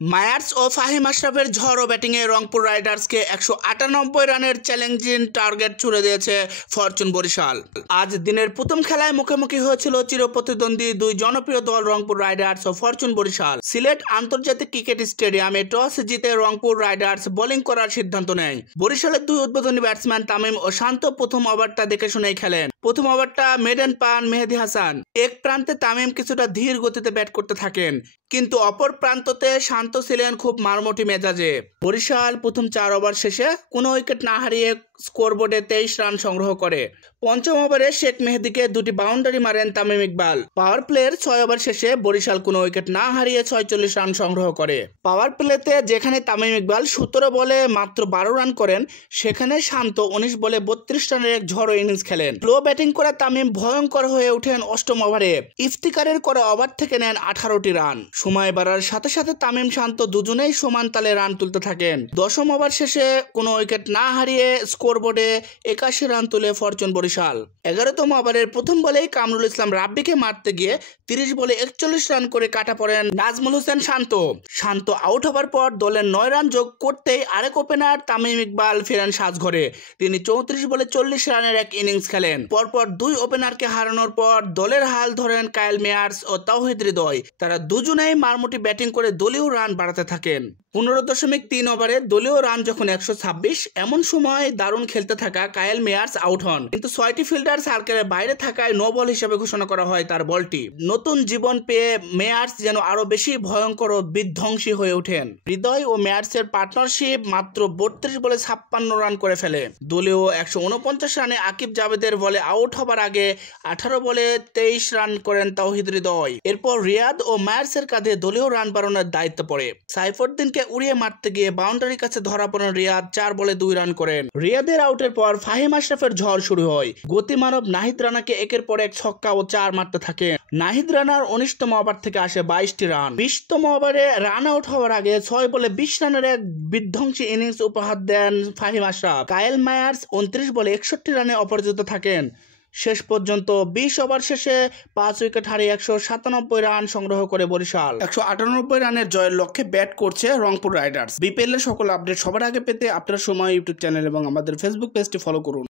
Myers ও ফাহিম আশরাফের ঝড় ও ব্যাটিংয়ে রংপুর রাইডার্সকে 198 রানের চ্যালেঞ্জিং টার্গেট ছুড়ে দিয়েছে ফরচুন বরিশাল। আজ দিনের প্রথম খেলায় মুখোমুখি হয়েছিল চিরপ্রতিদ্বন্দ্বী দুই জনপ্রিয় দল রংপুর রাইডার্স ও ফরচুন বরিশাল। সিলেট আন্তর্জাতিক ক্রিকেট স্টেডিয়ামে টস জিতে রংপুর রাইডার্স বোলিং করার সিদ্ধান্ত নেয়। বরিশালের দুই উদ্বোধনী ব্যাটসম্যান তামিম ও শান্ত প্রথম ওভারটা দেখে শুনেই খেলেন। প্রথম ওভারটা মেডেন পান মেহেদী হাসান। এক প্রান্তে তামিম কিছুটা ধীর গতিতে ব্যাট করতে থাকেন, কিন্তু অপর প্রান্ততে শান্ত ছিলেন খুব মারমুটি মেজাজে। বরিশাল প্রথম 4 ওভার শেষে কোনো উইকেট না হারিয়ে স্কোরবোর্ডে 23 রান সংগ্রহ করে। পঞ্চম ওভারে শেখ মেহেদীকে দুটি বাউন্ডারি মারেন তামিম ইকবাল। পাওয়ার প্লের 6 ওভার শেষে বরিশাল কোনো উইকেট না হারিয়ে 46 রান সংগ্রহ করে। পাওয়ার প্লেতে যেখানে তামিম ইকবাল 17 বলে মাত্র 12 রান করেন, সেখানে শান্ত 19 বলে 32 রানের এক ঝড়ো ইনিংস খেলেন। স্লো ব্যাটিং করে তামিম ভয়ঙ্কর হয়ে ওঠেন অষ্টম ওভারে। ইফতিকারের করা ওভার থেকে নেন 18টি রান। সময় বাড়ার সাথে সাথে তামিম শান্ত দুজনেই সমান তালে রান তুলতে থাকেন। দশম ওভার শেষে কোনো উইকেট না হারিয়ে স্কোরবোর্ডে 81 রান তুলে ফরচুন বরিশাল। 11তম ওভারের প্রথম বলেই কামরুল ইসলাম রাব্বিকে মারতে গিয়ে 30 বলে 41 রান করে কাটা পড়েন নাজমুল হোসেন শান্ত আউট হবার পর দলের 9 রান যোগ করতেই আরেক ওপেনার তামিম ইকবাল ফেরেন সাজঘরে। তিনি 34 বলে 40 রানের এক ইনিংস খেলেন। পরপর দুই ওপেনারকে হারানোর পর দলের হাল ধরেন কায়েল মেয়ার্স ও তাওহিদ হৃদয়। তারা দুজনেই মারমুটি ব্যাটিং করে দলীয় রান বাড়াতে থাকেন। 15.3 ওভারে দলীয় রান যখন 126, এমন সময় দারুণ খেলতে থাকা কায়েল মেয়ার্স আউট হন, কিন্তু 6টি ফিল্ডার সার্কেলের বাইরে থাকায় নো বল হিসেবে ঘোষণা করা হয় তার বলটি। নতুন জীবন পেয়ে মেয়ার্স যেন আরো বেশি ভয়ঙ্কর ও বিধ্বংসী হয়ে ওঠেন। হৃদয় ও মেয়ার্সের পার্টনারশিপ মাত্র 32 বলে 56 রান করে ফেলে। দলীয় 149 রানে আকিব জাভেদের বলে আউট হবার আগে 18 বলে 23 রান করেন তাওহিদ হৃদয়। এরপর রিয়াদ ও মায়ার্সের কাঁধে দলীয় রান বাড়ানোর দায়িত্ব পড়ে। সাইফুদ্দিনকে উড়িয়ে মারতে গিয়ে বাউন্ডারির কাছে ধরা পড়েন রিয়াদ, 4 বলে 2 রান করেন। রিয়াদের আউটের পর ফাহিম আশরাফের ঝড় শুরু হয়। গতিমানব নাহিদ রানাকে একের পর এক ছক্কা ও 4 মারতে থাকে। নাহিদ রানার 19তম ওভার থেকে আসে 22টি রান। 20তম ওভারে রান আউট হওয়ার আগে 6 বলে 20 রানের এক বিধ্বংসী ইনিংস উপহার দেন ফাহিম আশরাফ। কায়েল মায়ার্স 29 বলে 61 রানে অপরাজিত থাকেন। শেষ পর্যন্ত 20 ওভার শেষে 5 উইকেট হারিয়ে 197 রান সংগ্রহ করে বরিশাল 198 রানের জয়ের লক্ষ্যে ব্যাট করছে রংপুর রাইডার্স। বিপিএল এর সকল আপডেট সবার আগে পেতে আপনার সময় ইউটিউব চ্যানেল এবং আমাদের ফেসবুক পেজটি ফলো করুন।